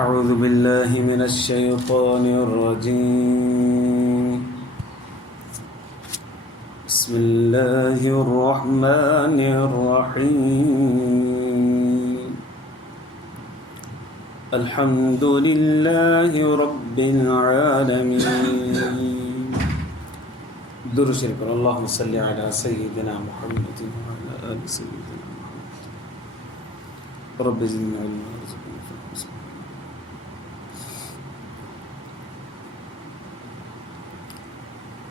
أعوذ بالله من الشيطان الرجيم. بسم الله الرحمن الرحيم. الحمد لله رب العالمين. درود شريف. اللهم صل على سيدنا محمد وعلى آل سيدنا محمد. رب زدنا علما وارزقنا فهما.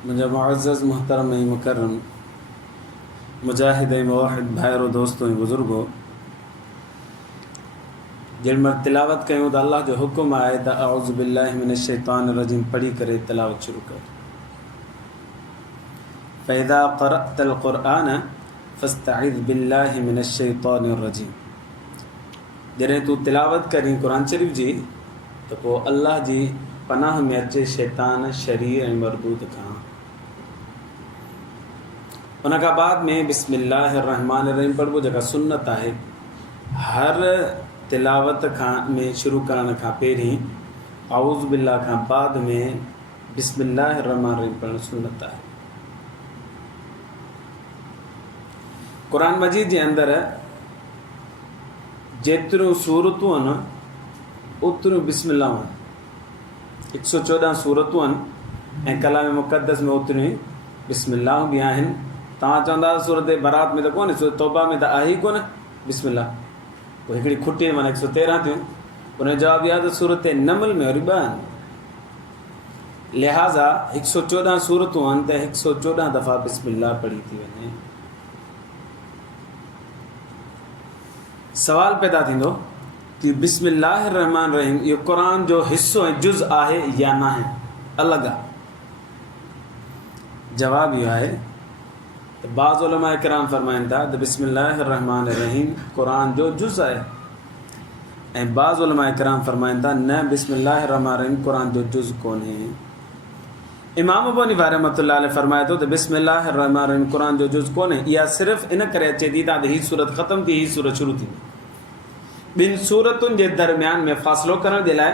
मुझे मुअज़्ज़ज़ मुहतरम मुकर्रम मुजाहिद मुवाहिद भाइरो दोस्तों बुज़ुर्गो जॾहिं तिलावत कयूं त अल्लाह जो हुकुम आहे त अऊज़ु बिल्लाहि मिनश शैतानिर रजीम पढ़ी करे तिलावत शुरू कर। फ़इज़ा क़रअतल क़ुरआन फ़स्तइज़ बिल्लाहि मिनश शैतानिर रजीम। जॾहिं तूं तिलावत करीं क़ुर शरीफ़ जी त पोइ अल्लाह जी पनाह में अचे शैतान शरीर ऐं मरदूद खां। उन खां बाद में बिस्मिल्लाहिर्रहमानिर्रहीम पढ़बो जेका सुन्नत आहे। हर तिलावत खां में शुरू करण खां पहिरीं अऊज़ु बिल्लाह खां बाद में बिस्मिल्लाहिर्रहमानिर्रहीम पढ़णु सुन्नत आहे। क़ुर मजीद जे अंदरि जेतिरियूं सूरतूं आहिनि ओतिरियूं बिस्मिल्लाह आहिनि। 114 सूरतूं आहिनि ऐं कलाम मुक़द्दस में ओतिरियूं बिस्मिल्लाह बि आहिनि। तव्हां चवंदा सूरत बरात में त कोन्हे, सूरत तौबा में त आहे ई कोन बिस्मिल्लाह। पोइ हिकिड़ी खुटी माना 113 थियूं। उन जो जवाबु इहा त सूरत नमल में वरी 2 आहिनि। लिहाज़ा 114 सूरतूं आहिनि त 114 दफ़ा बिस्मिल्लाह पढ़ी थी वञे। सवाल पैदा थींदो कि बिस्मिल्लाहिर्रहमानिर्रहीम इहो क़ुर जो हिस्सो ऐं जुज़ आहे या न आहे, अलॻि आहे। जवाबु इहो आहे त बाज़ उलमा किराम फरमाइनि था त बिस्मिल्लाहिर्रहमानिर्रहीम क़ुर जो जुज़ आहे ऐं बाज़ उलमा किराम फरमाइनि था न बिस्मिल्लाहिर्रहमानिर्रहीम क़ुर जो जुज़ कोन्हे। इमाम अबू हनीफ़ा रहमतुल्लाह अलैह फरमाए थो त बिस्मिल्लाहिर्रहमानिर्रहीम क़ुर जो जुज़ कोन्हे। इहा सिर्फ़ु इन करे अचे थी त हीअ सूरत ख़तमु थी, हीअ सूरत शुरू थी। ॿिनि सूरतुनि जे दरमियान में फ़ासिलो करण जे लाइ,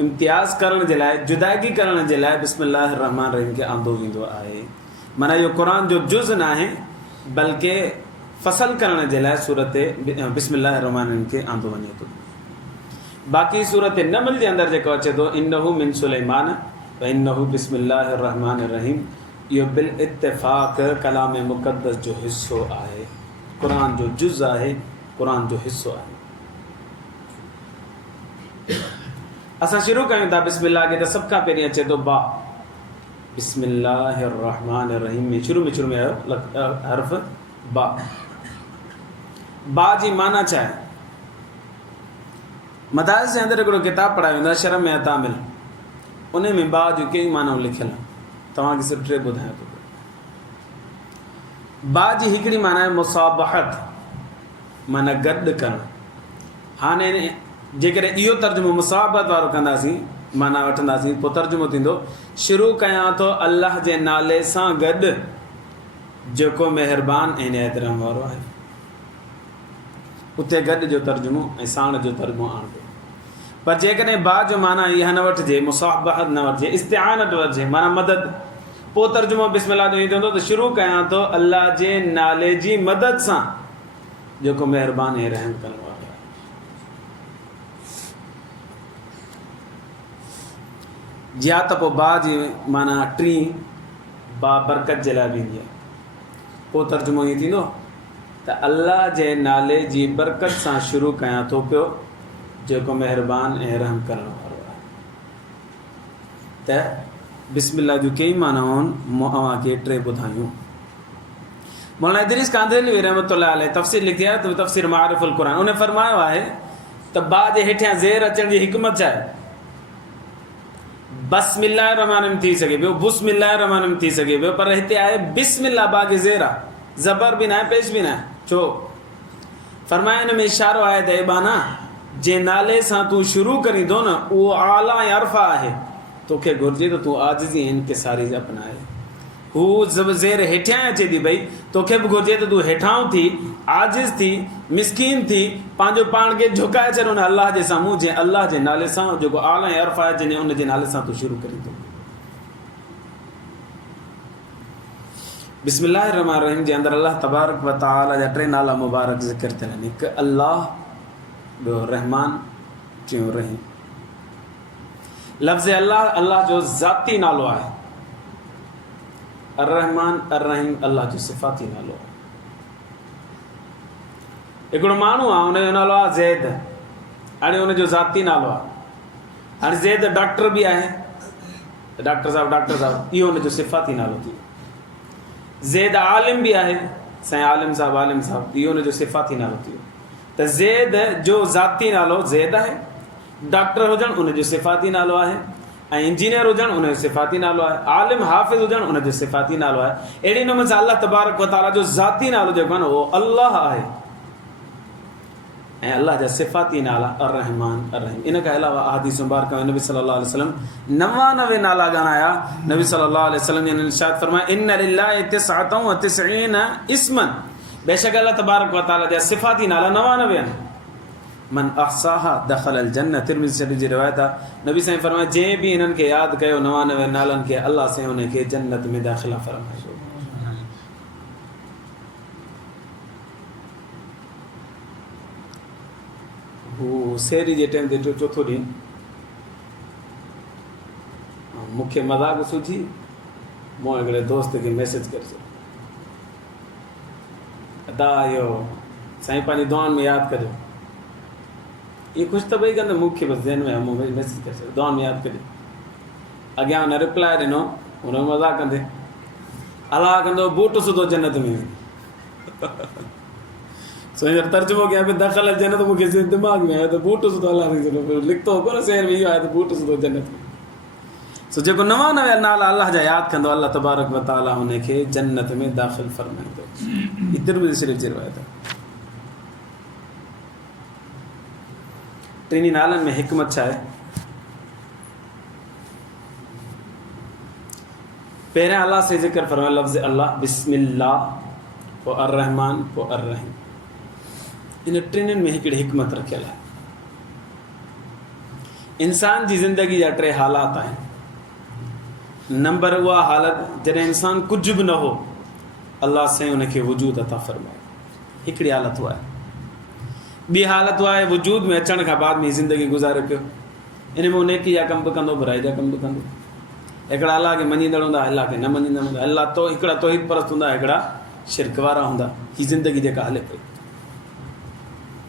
इम्तियाज़ करण जे लाइ, जुदागी करण जे लाइ बिस्मिल्लाहिर्रहमानिर्रहीम खे आंदो वेंदो आहे। माना इहो क़ुर जो जुज़ न आहे बल्कि फ़सल करण जे लाइ सूरत बिस्मिल्लाहिर्रहमानिर्रहीम खे आंदो वञे थो। बाक़ी सूरत नमल जे अंदरि जेको अचे थो इन्नहु मिन सुलैमान व इन्नहु बिस्मिल्लाहिर्रहमानिर्रहीम, इहो बिल इत्तिफ़ाक़ कलाम मुक़द्दस जो हिस्सो आहे, क़ुर जो जुज़ आहे, क़ुर जो हिस्सो आहे। असां शुरू कयूं था बिस्मिल्लाह खे त सभ खां पहिरीं अचे थो बा। बिस्मिल्लाहिर्रहमानिर्रहीम में शुरू में आयो हर्फ़ बा। बा जी माना छा आहे? मदारिस जे अंदरि हिकिड़ो किताबु पढ़ायो वेंदो आहे शरम में तामिल, उन में बा जूं कई मानाऊं लिखियल आहिनि। तव्हांखे सिर्फ़ु 3 ॿुधायां थो। बा जी हिकिड़ी माना आहे मुसाबहत, माना गॾु करणु। हाणे जेकॾहिं इहो तर्जुमो मुसाबत वारो कंदासीं, माना वठंदासीं, पोइ तर्जुमो थींदो शुरू कयां थो अल्लाह जे नाले सां गॾु जेको महिरबान ऐं निहायत रहम वारो आहे। उते गॾु जो तर्जुमो ऐं साण जो तर्जुमो आणिबो। पर जेकॾहिं बा जो माना इहा न वठिजे, मुसाबहत न वठिजे, इस्तिआनत वठिजे, माना मदद, पोइ तर्जुमो बिस्मिल्लाह जो ईअं थींदो त शुरू कयां थो अल्लाह जे नाले जी मदद सां जेको महिरबान ऐं रहम करण वारो आहे। या त पोइ बा जी माना 3 बा बरकत जे लाइ वेंदी आहे। पोइ तर्जुमो ईअं थींदो त अल्लाह जे नाले जी बरकत सां शुरू कयां थो पियो जेको महिरबान ऐं रहम करण वारो आहे। त बिस्मिल्लाह जूं कई मानाऊं आहिनि, मूं अव्हांखे 3 ॿुधायूं। मौलाना इदरीस कांदरली रहमतुल्लाह अलैह तफ़सीर लिखी आहे त तफ़सीर मारिफुल क़ुर, उन फरमायो आहे त बा जे हेठियां ज़ेर अचण जी हिकमत छा आहे? बस्मिल्लाहिर्रहमानिर्रहीम थी सघे पियो, बुस्मिल्लाहिर्रहमानिर्रहीम थी सघे पियो, पर हिते आहे बिस्मिल्लाह, बा खे ज़ेर आहे, ज़बर बि न आहे, पेश बि न आहे। छो? फरमाया हिन में इशारो आहे त बाना जे नाले सां तूं शुरू करींदो न उहो आला ऐं अरफ़ा आहे, तोखे घुरिजे त तूं आजिज़ी ऐं इनकिसारी अपनाए। हू ज़ेर हेठियां अचे थी भई, तोखे बि घुरिजे त तूं हेठां थी आजिज़ थी, मिसकीन थी, पंहिंजो पाण खे झुकाए छॾ उन अलाह जे साम्हूं, जंहिं अलाह जे नाले सां जेको आला ऐं अर्फ़ आहे, जंहिं उन जे नाले सां तूं शुरू करीं थो। बिस्मिल्लाहिर्रहमानिर्रहीम जे अंदरि अलाह तबारक व तआला जा 3 नाला मुबारक ज़िक्र थियल आहिनि। हिकु अल्लाह, ॿियो रहमान, टियों रहीम। लफ़्ज़ अल्लाह अल्लाह जो ज़ाती नालो आहे। अर्रहमान अर्रहीम अल्लाह जो सिफ़ाती नालो आहे। हिकिड़ो माण्हू आहे, हुनजो नालो आहे ज़ैद, हाणे हुनजो ज़ाती नालो आहे। हाणे ज़ैद डॉक्टर बि आहे, डॉक्टर साहब, इहो हुनजो सिफ़ाती नालो थी। ज़ैद आलिम बि आहे, साईं आलिम साहब, इहो हुनजो सिफ़ाती नालो थी। त ज़ैद जो ज़ाती नालो ज़ैद आहे, डॉक्टर हुजणु उनजो सिफ़ाती नालो आहे, ऐं इंजीनियर हुजणु उनजो सिफ़ाती नालो आहे, आलिम हाफ़िज़ हुजणु उनजो सिफ़ाती नालो आहे। अहिड़े नमूने सां अल्लाह तबारक व तआला जो ज़ाती नालो जेको आहे न उहो अल्लाह आहे, ऐं अल्लाह जा सिफ़ाती नाला अर्रहमान अर्रहीम। इन खां अलावा अहादीस मुबारक में नबी सल्लल्लाहु अलैहि वसल्लम 99 नाला ॻाल्हाया। नबी सल्लल्लाहु अलैहि वसल्लम ने इरशाद फरमाया, इन्न लिल्लाहि 99 इस्मन, बेशक अल्लाह तबारक व तआला जा सिफ़ाती नाला 99 आहिनि। मन अहसाहा दखल अल जन्नत, तिरमिज़ी शरीफ़ जी रिवायत आहे। नबी साईं फरमाया, जंहिं बि इन्हनि खे यादि कयो 99 नालनि खे, अल्लाह साईं उनखे जन्नत में दाख़िला फरमायो। हू सेरी जे टाइम ते चौथो ॾींहुं मूंखे मज़ाक सूझी, मूं हिकिड़े दोस्त खे मैसेज करे छॾियो, अदा इहो साईं पंहिंजी दुआनि में यादि कजो। इहे ख़ुशि त भई कंदो, मूंखे बसि ज़हन में मूं मैसेज करे छॾियो, दुआनि में यादि कजो। अॻियां हुन रिप्लाए ॾिनो, हुन मज़ाक कंदे, अलाह कंदो बूट सुधो जन्नत में सो हींअर तर्जुमो कयां पियो, दख़ल जन्नत मूंखे दिमाग़ में आयो त बूट सुधो अलाह लिखतो हो कोन शहर में, इहो आहे त बूट सुधो जन्नत में। सो जेको 99 नाला अल्लाह जा यादि कंदो, अल्लाह तबारक व तआला हुनखे जन्नत में दाख़िल फरमाईंदो। हीअ तिरमिज़ी शरीफ़ जी रिवायत आहे। टिनी नालनि में हिकमत छा आहे? पहिरियां अल्लाह से ज़िक्र फरमायो लफ़्ज़ अल्लाह, बिस्मिल्लाह, पोइ अर्रहमान, पोइ अर्रहीम। इन टिनिनि में हिकिड़ी हिकमत रखियल आहे। इंसान जी ज़िंदगी जा 3 हालात आहिनि। नंबर उहा हालत जॾहिं इंसान कुझु बि न हो, अल्लाह साईं उनखे वजूद अता फरमाए, हिकिड़ी हालत उहा आहे। ॿी हालत उहा आहे वजूद में अचण खां बाद में ज़िंदगी गुज़ारे पियो, इन में नेकी जा कम बि कंदो, बुराई जा कम बि कंदो। हिकिड़ा अल्लाह खे मञींदड़ हूंदा, अल्लाह खे न मञींदड़ हूंदा, अल्लाह तो हिकिड़ा तौहीद परस्त हूंदा, हिकिड़ा शिरक वारा हूंदा। हीअ ज़िंदगी जेका हले पई।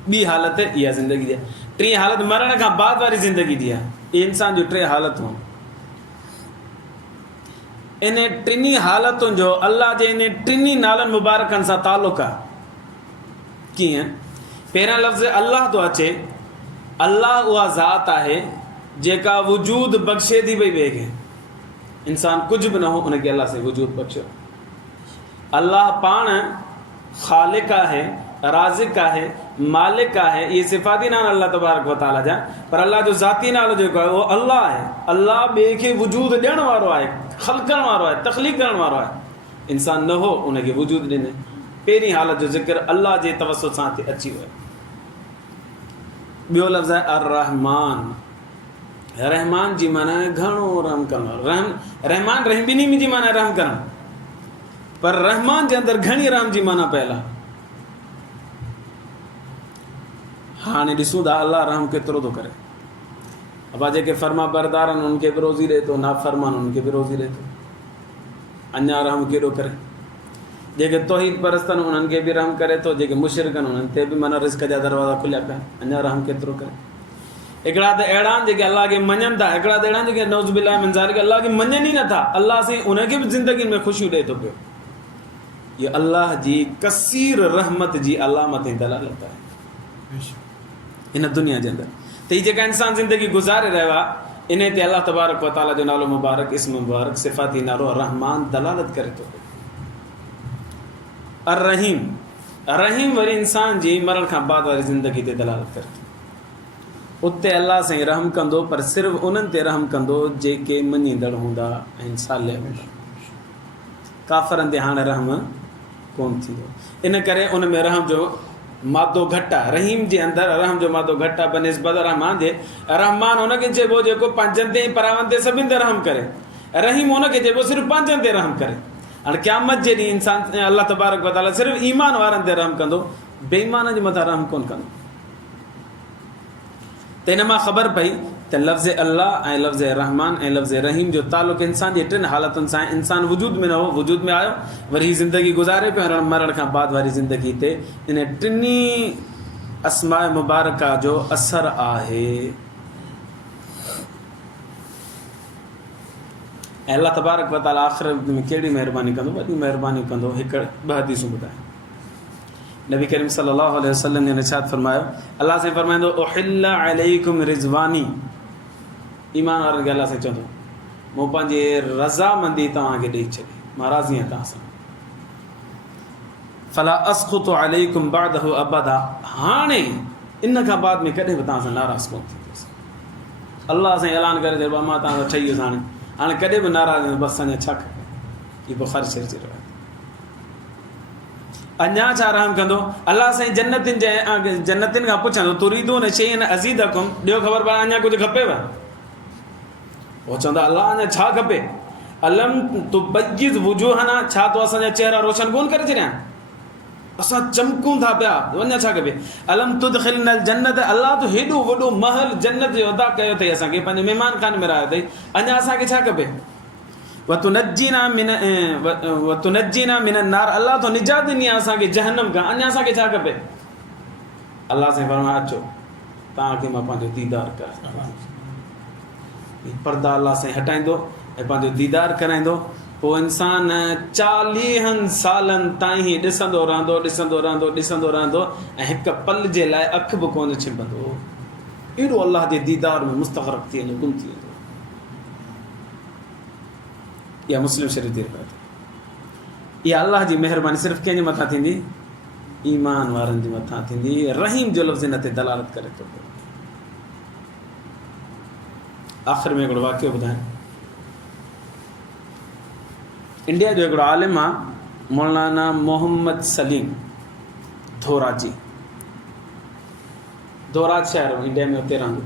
ॿी हालत इहा ज़िंदगी जी आहे। टीं हालत मरण खां बाद वारी ज़िंदगी जी आहे। इहे इंसान जूं 3 हालतूं। इन टिनी हालतुनि जो अल्लाह जे इन टिनी नालनि मुबारकनि सां तालुक़ आहे। कीअं? पहिरियां लफ़्ज़ अल्लाह थो अचे। अल्लाह उहा ज़ात आहे जेका वजूद बख़्शे थी पई ॿिए खे। इंसान कुझु बि न हो, उनखे अल्लाह से वजूद बख़्शियो। अल्लाह पाण ख़ालिक आहे, राज़िक आहे, मालिक आहे। इहे सिफ़ाती नाला अल्लाह तबारक व तआला जा, पर अल्लाह जो ज़ाती नालो जेको आहे उहो अल्लाह आहे। अल्लाह ॿिए खे वजूद ॾियण वारो आहे, ख़ल्क़ करण वारो आहे, तख़लीक़ करण वारो आहे। इंसान न हो, उनखे वजूद ॾिने। पहिरीं हालत जो ज़िक्र अल्लाह जे तवसुत सां अची वियो। ॿियो लफ़्ज़ आहे अर्रहमान। रहमान जी माना आहे घणो रहम करण वारो। रहमान रहीम ॿिन्ही जी माना रहम करण, पर रहमान जे अंदरि घणी रहम जी माना पयल आहे। हाणे ॾिसूं था अल्लाह रहम केतिरो थो करे। अबा जेके फर्मा बरदार आहिनि उनखे बि रोज़ी ॾिए थो, नाफ़रमान उनखे बि रोज़ी ॾिए थो। अञा रहम केॾो करे। जेके तौहीद परस्त आहिनि उन्हनि खे बि रहम करे थो, जेके मुशरिक आहिनि उन्हनि ते बि माना रिज़्क़ जा दरवाज़ा खुलिया पिया। अञा रहम केतिरो करे। हिकिड़ा त अहिड़ा आहिनि जेके अल्लाह खे मञनि था, हिकिड़ा त अहिड़ा आहिनि जेके नौज़ बिल्लाह मिन ज़ालिक अल्लाह खे मञनि ई नथा। अल्लाह साईं उनखे बि ज़िंदगी में ख़ुशियूं ॾिए थो पियो। इहा अल्लाह जी कसीर रहमत जी अलामत ऐं दलालत आहे हिन दुनिया जे अंदरि। त हीअ जेका इंसान ज़िंदगी गुज़ारे रहियो आहे, इन ते अल्लाह तबारक व तआला जो नालो मुबारक, इस्म मुबारक, सिफ़ाती नालो रहमान दलालत करे थो। अर्रहीम, रहीम वरी इंसान जी मरण खां बाद वारी ज़िंदगी ते दलालत करे थो। उते अल्लाह साईं रहम कंदो, पर सिर्फ़ु उन्हनि ते रहम कंदो जेके मञींदड़ हूंदा ऐं सालिह हूंदा। काफ़रनि ते हाणे रहम कोन थींदो। इन करे उन में रहम जो मादो घटि आहे। रहीम जे अंदरि रहम जो मादो घटि आहे बनिस्बत रहमान जे। रहमान हुनखे चइबो जेको पंहिंजनि ते परावनि ते सभिनि ते रहम करे। रहीम हुनखे चइबो सिर्फ़ु पंहिंजनि ते रहम करे। हाणे क़यामत जे ॾींहुं इंसानु अलाह तबारक व तआला सिर्फ़ु ईमान वारनि ते रहम कंदो, बेईमान जे मथां रहम कोन कंदो। त इन मां ख़बर पई त लफ़्ज़ अल्लाह ऐं लफ़्ज़ रहमान ऐं लफ़्ज़ रहीम जो तालुक़ु इंसान जे टिनि हालतुनि सां। इंसान वजूद में न हो, वजूद में आयो, वरी ज़िंदगी गुज़ारे पियो, ऐं मरण खां बाद वारी ज़िंदगी ते इन टिनी अस्माए मुबारका जो असरु आहे। ऐं अलाह तबारक व तआला आख़िरत में कहिड़ी महिरबानी कंदो, वॾी महिरबानी कंदो। हिकु ॿ हदीसूं ॿुधाए। नबी करीम सल्लल्लाहु अलैहि वसल्लम ने इरशाद फरमायो, अल्लाह साईं फरमाईंदो उहिल्ल अलैकुम रिज़वानी। ईमान वारनि खे अल्लाह साईं चवंदो मूं पंहिंजी रज़ामंदी तव्हांखे ॾेई छॾी, मां राज़ी आहियां तव्हां सां। फला अस्ख़ुतु अलैकुम बअदहु अबदा। हाणे इन खां बाद में कॾहिं बि तव्हां सां नाराज़ कोन थींदुसि। अल्लाह साईं ऐलान करे चइबो मां तव्हां सां ठही वियुसि, हाणे कॾहिं बि नाराज़ न, बसि अञा छा खपे। हीअ बुख़ारी शरीफ़ जी रिवायत। अञा छा रहम कंदो अल्लाह साईं जन्नतिन खां पुछंदो तुरीदून शैअन अज़ीदकुम, ॾियो ख़बर पए अञा कुझु खपेव? उहो चवंदा अल्लाह अञा छा खपे? अलम तुबय्यिज़ वुजूहना, छा तो असांजा चेहरा रोशन कोन करे छॾिया, असां चमकूं था पिया, अञा छा खपे? अलम तुदखिलनल जन्नत, अल्लाह तो हेॾो वॾो महल जन्नत जो अदा कयो अथई, असांखे पंहिंजे महिमान खाने में रहायो अथई, अञा असांखे छा खपे? वतुनज्जीना मिन नार, अल्लाह तो निजात ॾिनी आहे असांखे जहन्नम खां, अञा असांखे छा खपे? अल्लाह साईं फरमायो अचो तव्हांखे मां पंहिंजो दीदार करां। पर्दा अल्लाह साईं हटाईंदो ऐं पंहिंजो दीदार कराईंदो। पोइ इंसान 40 सालनि ताईं ॾिसंदो रहंदो ऐं हिकु पल जे लाइ अखि बि कोन छिंबंदो। एॾो अल्लाह जे दीदार में मुस्तग़रक़ थी वेंदो, गुम थी वेंदो। इहा मुस्लिम शरीफ़ जी रिवायत। इहा अल्लाह जी महिरबानी सिर्फ़ु कंहिंजे मथां थींदी? ईमान वारनि जे मथां थींदी। रहीम जो लफ़्ज़ हिन ते दलालत करे थो पियो। आख़िर में हिकिड़ो वाक़ियो ॿुधायां। इंडिया जो हिकिड़ो आलिम आहे मौलाना मोहम्मद सलीम धोराजी, धोराज शहर इंडिया में उते रहंदो।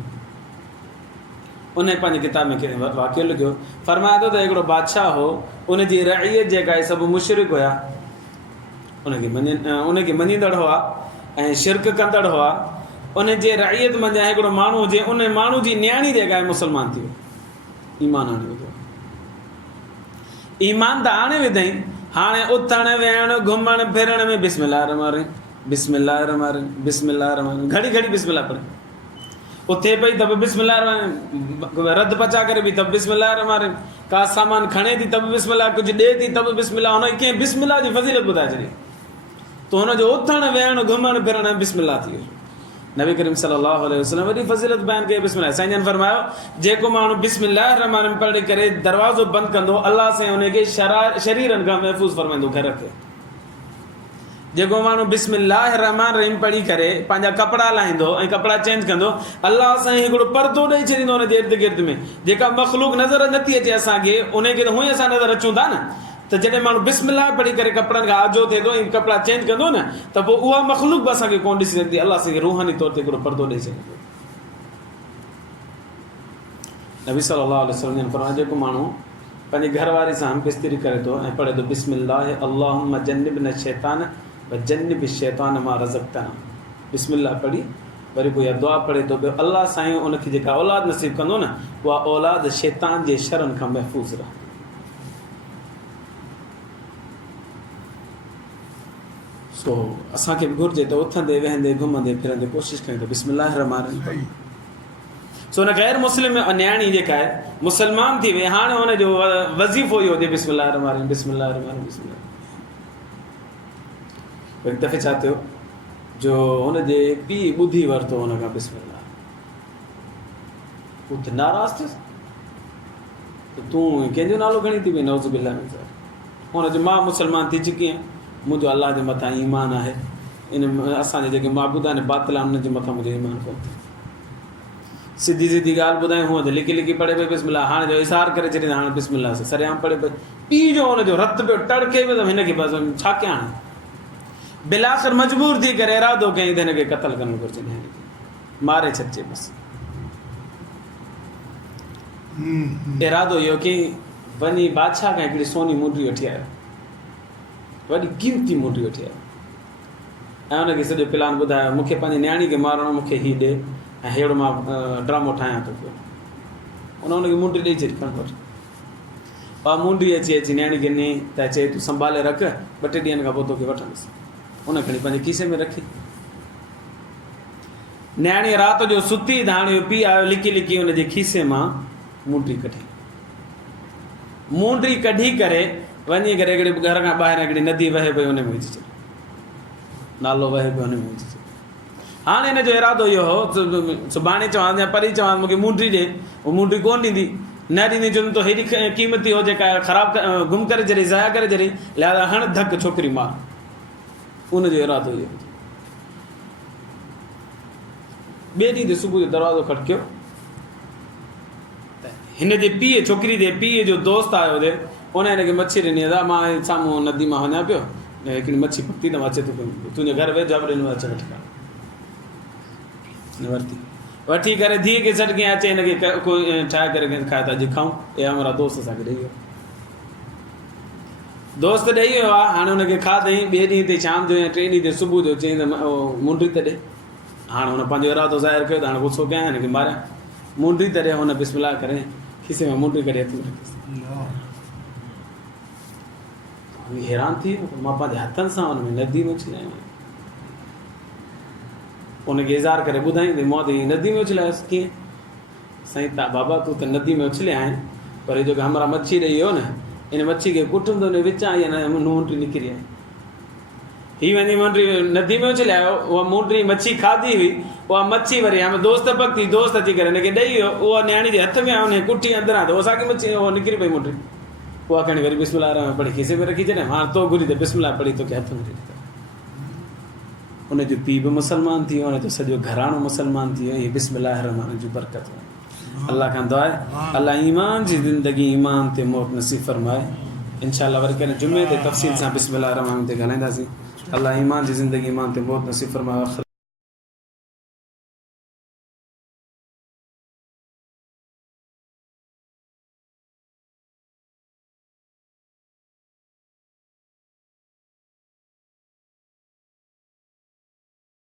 उन पंहिंजी किताब में वाक़ियो लिखियो, फरमाए थो त हिकिड़ो बादशाह हो, उनजी रइयत जेका आहे सभु मुशरिक हुया, उनखे मञींदड़ हुआ ऐं शिरक कंदड़ हुआ। उनजे रइयत मंझां हिकिड़ो माण्हू हुजे, उन माण्हू जी न्याणी जेका आहे मुस्लमान थी वियो, ईमान आणे विधो। ईमान त आणे विधई, हाणे उथण वेहण घुमण फिरण में बिस्मिल्लाह रहमान रहीम, बिस्मिल्लाह रहमान रहीम, बिस्मिल्लाह रहमान रहीम, घड़ी घड़ी बिस्मिल्लाह पढ़े। उथे पई त बि बिस्मिल्लाह रहमान, रद पचा करे बि त बि बिस्मिल्लाह रहमान रहीम, का सामान खणे थी त बि बिस्मिल्लाह, कुझु ॾिए थी त बि बिस्मिल्लाह। हुनखे कंहिं बिस्मिल्लाह जी फज़ीलत ॿुधाए छॾी, त हुनजो उथण वेहण घुमण फिरण बिस्मिल्लाह थी वियो। नबी करीम सल्लल्लाहु अलैहि वसल्लम वॾी फज़ीलत बयान कई बिस्मिल्लाह। साईं जन फरमायो जेको माण्हू बिस्मिल्लाह रहमान रहीम पढ़ी करे दरवाज़ो बंदि कंदो, अल्लाह साईं हुनखे शरीरनि खां महफ़ूज़ फरमाईंदो घर खे। जेको माण्हू बिस्मिल्लाह रहमान रहीम पढ़ी करे पंहिंजा कपिड़ा लाहींदो ऐं कपिड़ा चेंज कंदो, अल्लाह साईं हिकिड़ो पर्दो ॾेई छॾींदो हुनजे इर्द गिर्द में। जेका मख़लूक नज़र नथी अचे असांखे, उनखे त हूअं ई असां नज़र अचूं था न, त जॾहिं माण्हू बिस्मिल्लाह पढ़ी करे कपिड़नि खां आजो थिए थो ऐं कपिड़ा चेंज कंदो न, त पोइ उहा मख़लूक बि असांखे कोन ॾिसी सघंदी। अल्लाह साईं रूहानी तौर ते हिकिड़ो पर्दो ॾेई छॾींदो। नबी सल्लल्लाहु अलैहि वसल्लम फरमायो जेको माण्हू पंहिंजे घरवारी सां बिस्तरी करे थो ऐं पढ़े थो बिस्मिल्लाह अल्लाहुम्मा जन्निबना शैतान व जन्निब शैतान मां रज़क़तना, बिस्मिल्लाह पढ़ी वरी पोइ इहा दुआ पढ़े थो पियो, अल्लाह साईं उनखे जेका औलाद नसीब कंदो न, उहा औलाद शैतान जे शरनि खां महफ़ूज़ रहंदी। सो असांखे बि घुरिजे त उथंदे वेहंदे घुमंदे फिरंदे कोशिशि कयूं त बिस्मिल्लाह रहमान रहीम। सो हुन गैर मुस्लिम न्याणी जेका आहे मुसलमान थी वई, हाणे हुनजो वज़ीफ़ो इहो हुजे बिस्मिल्लाह रहमान रहीम, बिस्मिल्लाह रहमान रहीम, बिस्मिल्लाह। हिकु दफ़े छा थियो जो हुनजे पीउ ॿुधी वरितो हुन खां बिस्मिल्लाह, हू त नाराज़ थियुसि त तूं कंहिंजो नालो खणी थी वई, नौज़ बिल्लाह मिन ज़ालिक। हुनजो मां मुसलमान थी चुकी आहियां, मुंहिंजो अल्लाह जे मथां ईमान आहे, इन असांजे जेके माबूद आहिनि बातिल आहिनि उनजे मथां मुंहिंजो ईमान कोन थिए। सिधी सिधी ॻाल्हि ॿुधायूं, हूअं त लिकी लिकी पढ़े पई बिस्मिल्लाह, हाणे जो इशार करे छॾींदा, हाणे बिस्मिल्लाह सां सरेआम पढ़े पई। पीउ जो हुनजो रत पियो टड़के पियो त हिनखे बसि छा कयां हाणे, बिलाखिर मजबूर थी करे इरादो कई त हिनखे क़तल करणु घुरिजे, मारे छॾिजे बसि। इरादो इहो की वञी बादशाह खां हिकिड़ी सोनी मुंडी वठी आयो, वॾी कीमती मुंडी वठी आयो ऐं हुनखे सॼो प्लान ॿुधायो, मूंखे पंहिंजी न्याणी खे मारणो, मूंखे हीउ ॾे ऐं अहिड़ो मां ड्रामो ठाहियां थो पियो। हुनखे मुंडी ॾेई छॾी, खण वठि। उहा मुंडी अची न्याणी खे ॾिनी त चए तूं संभाले रख, 2-3 ॾींहंनि खां पोइ तोखे वठंदुसि। हुन खणी पंहिंजे खीसे में रखी। न्याणी राति जो सुती त हाणे इहो पीउ आयो, लिकी लिकी हुनजे खीसे मां मुंडी कढी। मुंडी कढी करे वञी करे हिकिड़े घर खां ॿाहिरि हिकिड़ी नदी वहे पई, हुन में विझी छॾी, नालो वहे पियो, हुन में विझी छॾी। हाणे हिनजो इरादो इहो हो, सुभाणे चवां या परी चवां मूंखे मुंडी ॾे, उहो मुंडी कोन ॾींदी, न ॾींदी जो तो हेॾी क़ीमती हो जेका ख़राबु गुम करे छॾी, ज़ाया करे छॾी, लिहाज़ा हण धक छोकिरी मार। उनजो इरादो इहो। ॿिए ॾींहं ते सुबुह जो दरवाज़ो खटकियो त हिन जे पीउ, छोकिरी जे पीउ जो दोस्त आयो हुते, उन हिनखे मच्छी ॾिनी, मां साम्हूं नदी मां वञा पियो, हिकिड़ी मच्छी पकती त मां अचे थो पियो, तुंहिंजे घर वेझो ॾिनो अचे वठी खण। वठी करे धीअ खे सॾु कयईं, अचे हिनखे कोई ठाहे करे खाए त अॼु खाऊं। इहा हमारा दोस्त असांखे ॾेई वियो, दोस्त ॾेई वियो आहे। हाणे हुनखे खाधई, ॿिए ॾींहं ते शाम जो या 3 ॾींहं ते सुबुह जो चई त मुंडी त ॾे। हाणे हुन पंहिंजो इरादो ज़ाहिर कयो त हाणे गुस्सो कयां, हिनखे मारियां। मुंडी त ॾे, हुन बिस्मिल्लाह करे खीसे में मुंडी करे हथ में रखीसि। हैरान थी वियो, मां पंहिंजे हथनि सां हुन में नदी में उछलायो। उनखे इज़हार करे ॿुधाईं त मां त नदी में उछलायोसि। कीअं? साईं बाबा तूं त नदी में उछलिया आहिनि, पर हे जेको हमरा मच्छी ॾेई वियो न, इन मच्छी खे कुटुंदो न विचां इहा मुंडी निकिरी आई। हीअ वञी मुंडी नदी में उछलियायो, उहा मुंडी मच्छी खाधी हुई, उहा मच्छी वरी हाणे दोस्त पकती, दोस्त अची करे हिनखे ॾेई वियो, उहा न्याणी जे हथ में हुन कुटी अंदरां त असांखे मच्छी उहा निकिरी पई मुंडी। उहा खणी वरी बिस्मिल्लाह पढ़ी खीसे में रखी छॾियमि। हाणे तो घुरी त बिस्मिल्लाह पढ़ी तोखे हथ में ॾिनी। उनजो पीउ बि मुस्लमान थी वियो, हुनजो सॼो घराणो मुस्लमान थी वियो। हीअ बिस्मिल्लाह रहमान जी बरकत। अल्लाह खां दुआ आहे, अल्लाह ईमान जी ज़िंदगी ईमान ते मौत नसीब फरमाए। इंशाअल्लाह वरी कॾहिं जुमे ते तफ़सील सां बिस्मिल्लाह रहमान ते ॻाल्हाईंदासीं। अल्लाह ईमान जी ज़िंदगी ईमान ते मौत नसीब फरमाए।